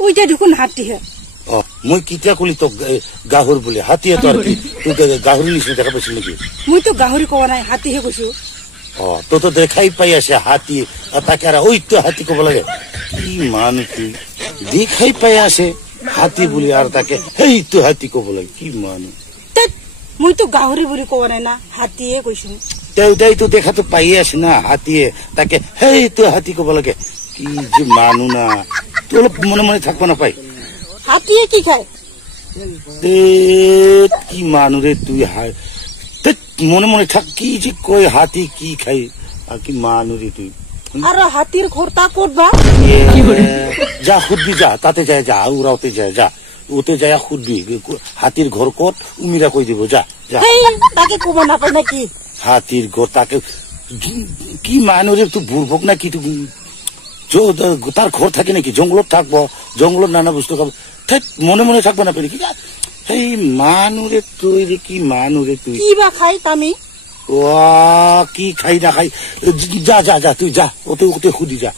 ওইটা দেখুন হাতীহে মই কিতিয়া কলি তোক গাহর বলে হাতীয়ে তো আর কি তোকে গাহরি নিচিনা দেখা পাইছিল নেকি মই তো গাহরি কোৱা নাই হাতীহে কৈছো তো তো দেখাই পাই আছে হাতী তাকে আর ওই তো হাতী কব লাগে কি মানুষ তুই দেখাই পাই আছে হাতী বলি আর তাকে এই তো হাতী কব লাগে কি মানুষ মই তো গাহরি বলি কোৱা নাই না হাতীহে কৈছো তাই তো দেখা তো পাই আছে না হাতীয়ে তাকে এই তো হাতী কব লাগে কি যে মানু না তোর মনে মনে থাকবো না পাই হাতীয়ে কি খায় কি মানু রে তুই মনে মনে থাক কি যে কই হাতি কি খাই আর কি মানু রে তুই আর হাতির ঘরটা করবা যা খুদবি যা তাতে যায় যা উড়াওতে যায় যা ওতে যায় খুদবি হাতির ঘর কত উমিরা কই দিব যা যা তাকে কব না পাই নাকি হাতির ঘর তাকে কি মানু রে তুই বুড়বক না কি তুই তার ঘর থাকে নাকি জঙ্গলত থাকবো জঙ্গলত নানা বস্তু খাবো মনে মনে থাকবো না পেলে কি এই মানু রে তুই রে কি মানু রে তুই কি বা খাই তামি কি খাই না খাই যা যা যা তুই যা ওতে ওতে খুদি যা